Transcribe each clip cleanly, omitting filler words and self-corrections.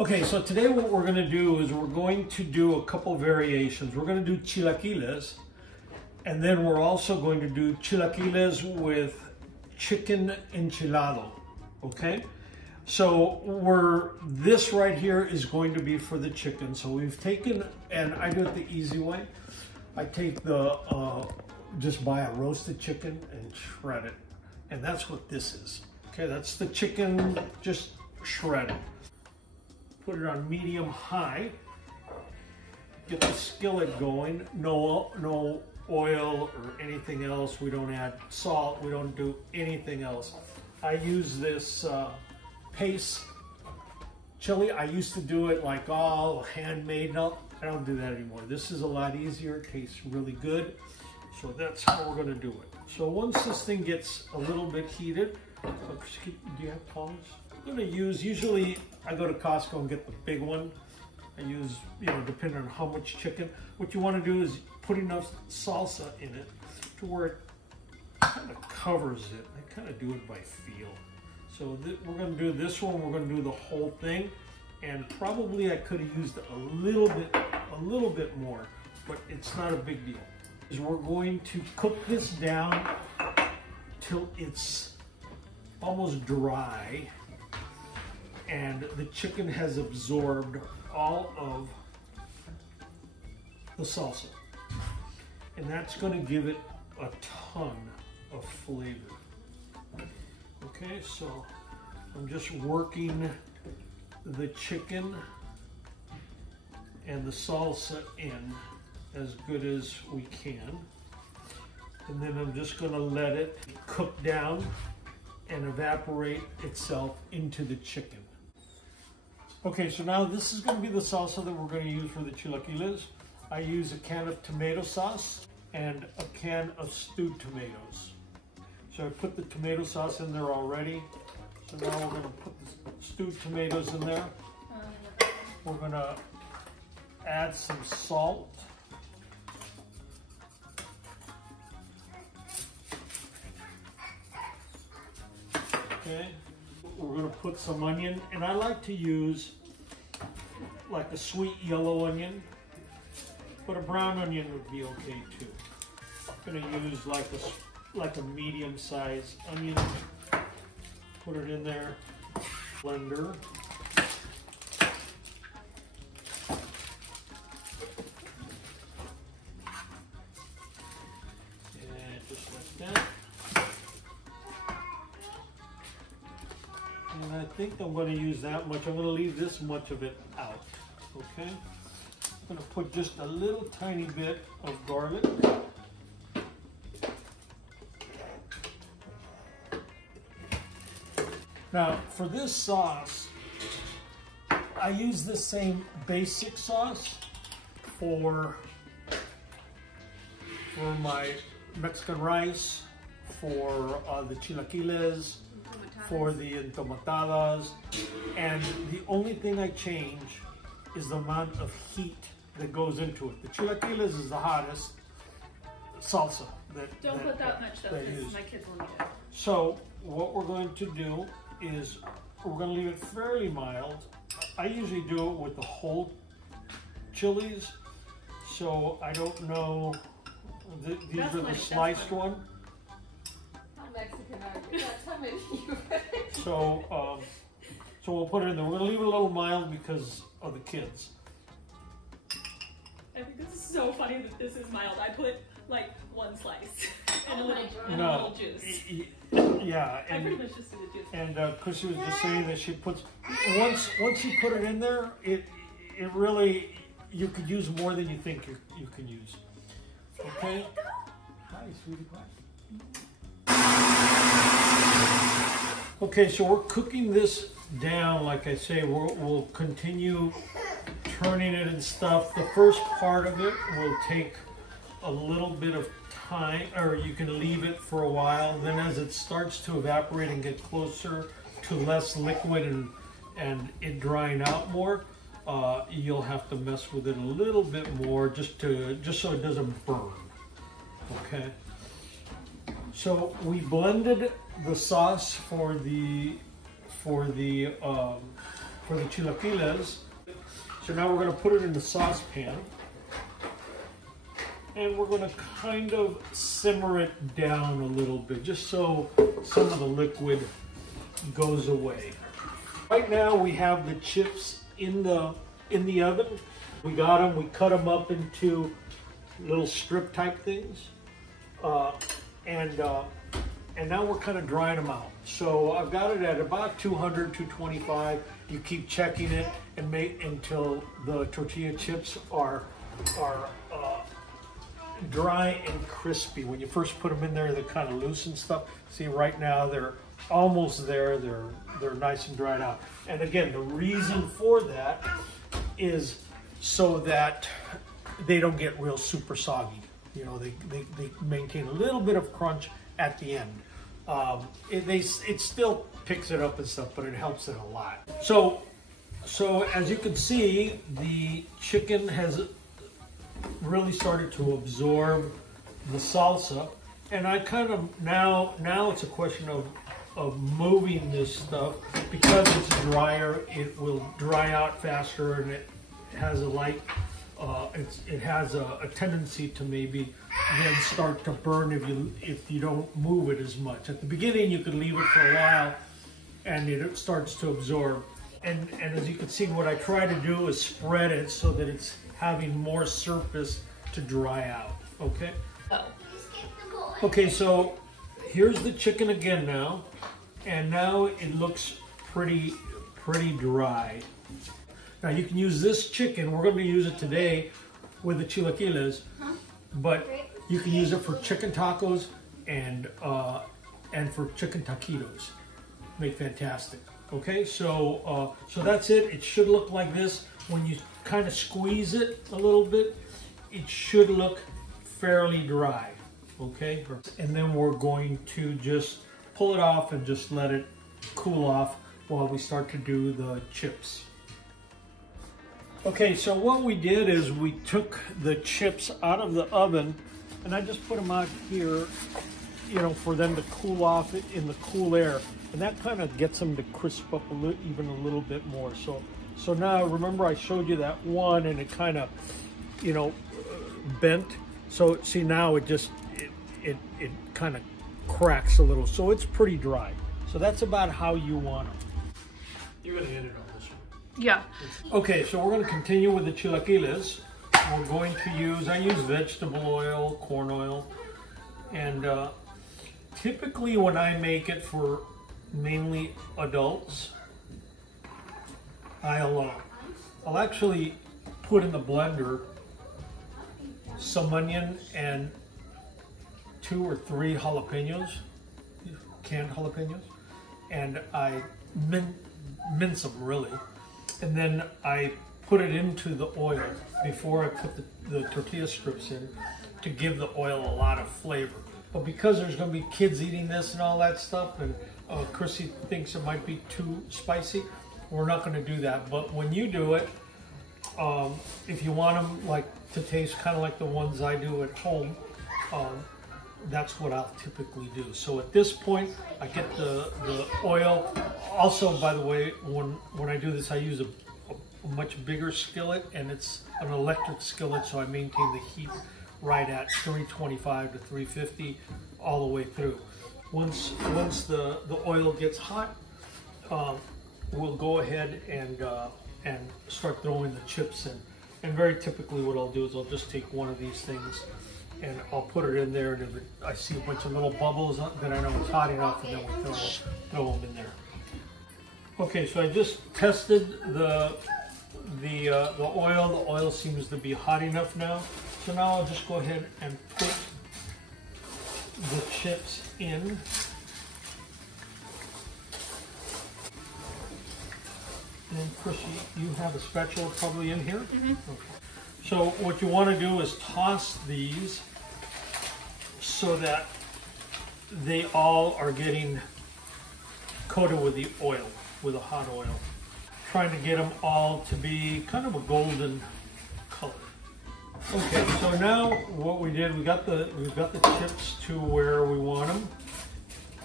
Okay, so today what we're going to do is we're going to do a couple variations. We're going to do chilaquiles, and then we're also going to do chilaquiles with chicken enchilado, okay? So this right here is going to be for the chicken. So we've taken, and I do it the easy way. I take just buy a roasted chicken and shred it. And that's what this is. Okay, that's the chicken just shredded. Put it on medium high. Get the skillet going. No oil or anything else. We don't add salt. We don't do anything else. I use this paste chili. I used to do it like all handmade. No, I don't do that anymore. This is a lot easier. It tastes really good. So that's how we're going to do it. So once this thing gets a little bit heated, do you have tongs? I'm going to use, usually I go to Costco and get the big one. I use, depending on how much chicken. What you want to do is put enough salsa in it to where it kind of covers it. I kind of do it by feel. So we're going to do this one. We're going to do the whole thing. And probably I could have used a little bit more, but it's not a big deal. Is we're going to cook this down till it's almost dry and the chicken has absorbed all of the salsa, and that's going to give it a ton of flavor. Okay, so I'm just working the chicken and the salsa in as good as we can, and then I'm just going to let it cook down and evaporate itself into the chicken. Okay, so now this is going to be the salsa that we're going to use for the chilaquiles. I use a can of tomato sauce and a can of stewed tomatoes. So I put the tomato sauce in there already. So now we're going to put the stewed tomatoes in there. We're going to add some salt. Okay, we're going to put some onion, and I like to use like a sweet yellow onion, but a brown onion would be okay too. I'm going to use like a medium-sized onion. Put it in there, blender. And just like that. And I think I'm going to use that much. I'm going to leave this much of it out. Okay? I'm going to put just a little tiny bit of garlic. Now, for this sauce, I use the same basic sauce for my Mexican rice, for the chilaquiles, for the entomatadas, and the only thing I change is the amount of heat that goes into it. The chilaquiles is the hottest salsa Don't put that much though, because my kids will need it. So what we're going to do is we're going to leave it fairly mild. I usually do it with the whole chilies, so I don't know. These are the sliced one. Mexican are you? That's how many you So we'll put it in there. We're gonna leave it a little mild because of the kids. I think this is so funny that this is mild. I put like one slice and a little juice. Yeah, I pretty much just do the juice. And Chrissy was just saying that she puts once you put it in there, it really, you could use more than you think you can use. Okay. Hi, sweetie pie. Okay, so we're cooking this down. Like I say, we'll continue turning it and stuff. The first part of it will take a little bit of time, or you can leave it for a while. Then as it starts to evaporate and get closer to less liquid and it drying out more, you'll have to mess with it a little bit more just so it doesn't burn. Okay. So we blended the sauce for the for the chilaquiles. So now we're going to put it in the saucepan. And we're going to kind of simmer it down a little bit, just so some of the liquid goes away. Right now we have the chips in the oven. We got them, we cut them up into little strip type things. And now we're kind of drying them out. So I've got it at about 200, 225. You keep checking it and make until the tortilla chips are dry and crispy. When you first put them in there, they're kind of loose and stuff. See, right now they're almost there. They're nice and dried out. And again, the reason for that is so that they don't get real super soggy. You know, they maintain a little bit of crunch at the end. It still picks it up and stuff, but it helps it a lot. So as you can see, the chicken has really started to absorb the salsa, and I kind of now it's a question of moving this stuff. Because it's drier, it will dry out faster, and it has a light it has a tendency to maybe then start to burn if you don't move it as much. At the beginning you could leave it for a while and it starts to absorb, and as you can see, what I try to do is spread it so that it's having more surface to dry out. Okay. Okay, so here's the chicken again now, and now it looks pretty dry. Now you can use this chicken, we're going to use it today with the chilaquiles, but you can use it for chicken tacos and for chicken taquitos. Make fantastic. Okay, so that's it. It should look like this. When you kind of squeeze it a little bit, it should look fairly dry. Okay, and then we're going to just pull it off and just let it cool off while we start to do the chips. Okay, so what we did is we took the chips out of the oven, and I just put them out here, you know, for them to cool off in the cool air, and that kind of gets them to crisp up even a little bit more. So now, remember I showed you that one, and it kind of, you know, bent. So see, now it just it kind of cracks a little, so it's pretty dry. So that's about how you want them. You're gonna edit on this one. Yeah. Okay, so we're going to continue with the chilaquiles. We're going to use, I use vegetable oil, corn oil, and typically when I make it for mainly adults, I'll actually put in the blender some onion and 2 or 3 jalapenos, canned jalapenos, and I mince them really. And then I put it into the oil before I put the tortilla strips in to give the oil a lot of flavor. But because there's going to be kids eating this and all that stuff, and Chrissy thinks it might be too spicy, we're not going to do that. But when you do it, if you want them like to taste kind of like the ones I do at home, that's what I'll typically do. So at this point, I get the oil. Also, by the way, when I do this, I use a much bigger skillet, and it's an electric skillet, so I maintain the heat right at 325 to 350 all the way through. Once the oil gets hot, we'll go ahead and start throwing the chips in. And very typically what I'll do is I'll just take one of these things and I'll put it in there, and if I see a bunch of little bubbles, then I know it's hot enough, and then we throw them in there. Okay, so I just tested the oil. The oil seems to be hot enough now. So now I'll just go ahead and put the chips in. And Chrissy, you have a spatula probably in here? Mm-hmm. Okay. So what you want to do is toss these so that they all are getting coated with the oil, with a hot oil. Trying to get them all to be kind of a golden color. Okay, so now what we did, we've got the chips to where we want them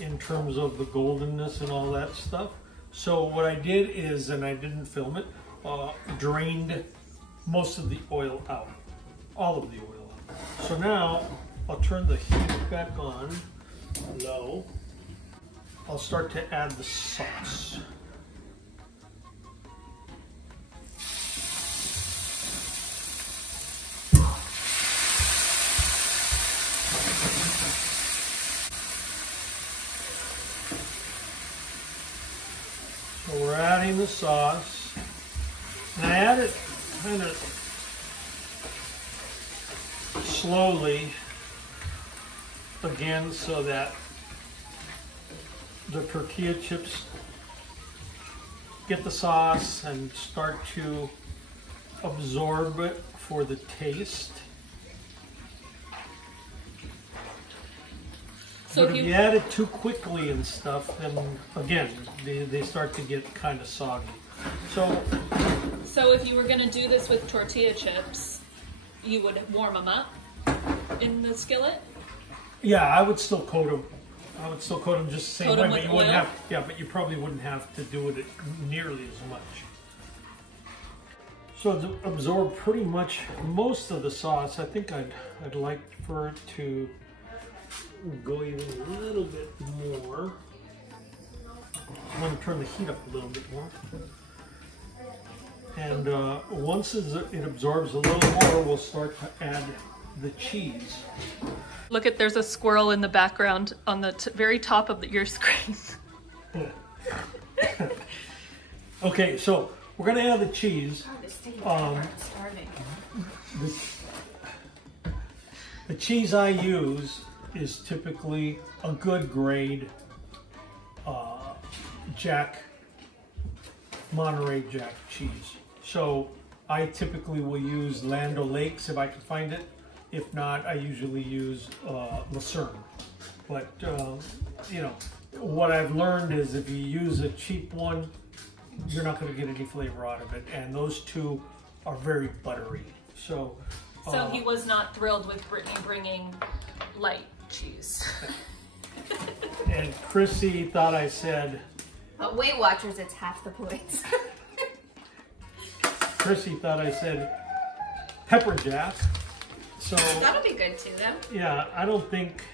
in terms of the goldenness and all that stuff. So what I did is, and I didn't film it, drained most of the oil out, all of the oil out. So now I'll turn the heat back on, low. I'll start to add the sauce. So we're adding the sauce, and I add it kind of slowly again so that the tortilla chips get the sauce and start to absorb it for the taste. So but if you add it too quickly and stuff, then again, they start to get kind of soggy. So if you were going to do this with tortilla chips, you would warm them up in the skillet? Yeah, I would still coat them. I would still coat them just the same way, but you wouldn't oil? have. Yeah, but you probably wouldn't have to do it nearly as much. So to absorb pretty much most of the sauce, I think I'd like for it to go even a little bit more. I'm going to turn the heat up a little bit more. And once it absorbs a little more, we'll start to add the cheese. Look at, there's a squirrel in the background on the very top of your screen. Okay, so we're going to add the cheese. The cheese I use is typically a good grade Monterey Jack cheese. So I typically will use Land O'Lakes if I can find it. If not, I usually use Lucerne. But you know, what I've learned is if you use a cheap one, you're not going to get any flavor out of it. And those two are very buttery. So he was not thrilled with Brittany bringing light cheese. And Chrissy thought I said... But Weight Watchers, it's half the points. Chrissy thought I said pepper jack. So that'll be good too, then. Yeah, I don't think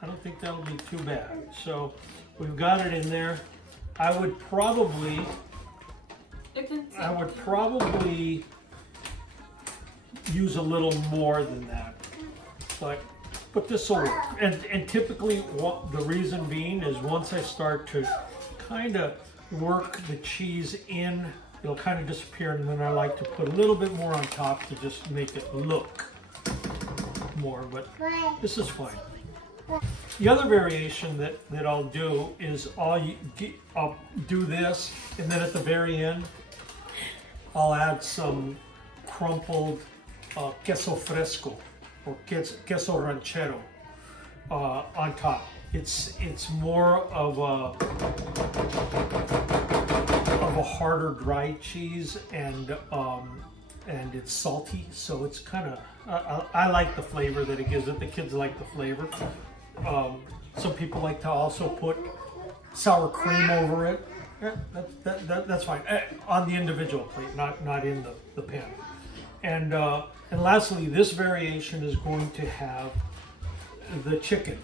that'll be too bad. So we've got it in there. I would probably use a little more than that, but this will work. And typically, the reason being is once I start to kind of work the cheese in, it'll kind of disappear, and then I like to put a little bit more on top to just make it look more, but this is fine. The other variation that I'll do is I'll do this, and then at the very end, I'll add some crumpled queso fresco or queso ranchero on top. It's more of a harder dry cheese, and it's salty, so it's kind of I like the flavor that it gives it. The kids like the flavor. Some people like to also put sour cream over it. Yeah, that's fine on the individual plate, not in the pan. And lastly, this variation is going to have the chicken.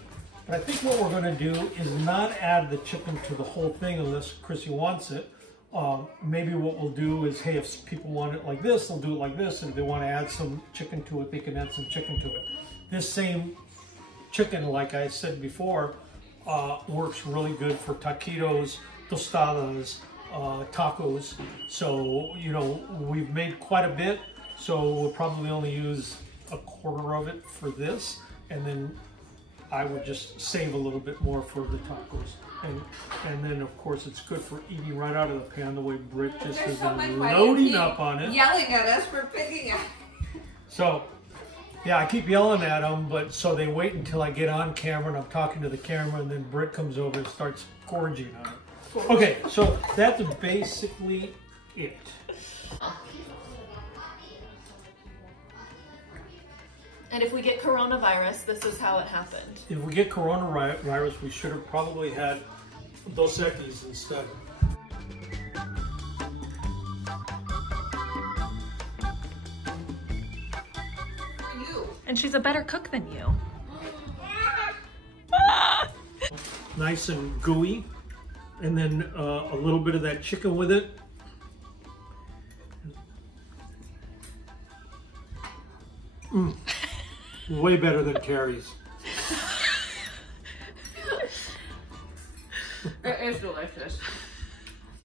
But I think what we're going to do is not add the chicken to the whole thing unless Chrissy wants it. Maybe what we'll do is, hey, if people want it like this, they'll do it like this. And if they want to add some chicken to it, they can add some chicken to it. This same chicken, like I said before, works really good for taquitos, tostadas, tacos. So, you know, we've made quite a bit, so we'll probably only use a quarter of it for this, and then I would just save a little bit more for the tacos. And then, of course, it's good for eating right out of the pan, the way Britt just has been loading up on it. Yelling at us for picking it. So, yeah, I keep yelling at them, but so they wait until I get on camera and I'm talking to the camera, and then Britt comes over and starts gorging on it. Okay, so that's basically it. And if we get coronavirus, this is how it happened. If we get coronavirus, we should have probably had Dos Equis instead. And she's a better cook than you. Nice and gooey. And then a little bit of that chicken with it. Way better than Terry's. It is delicious.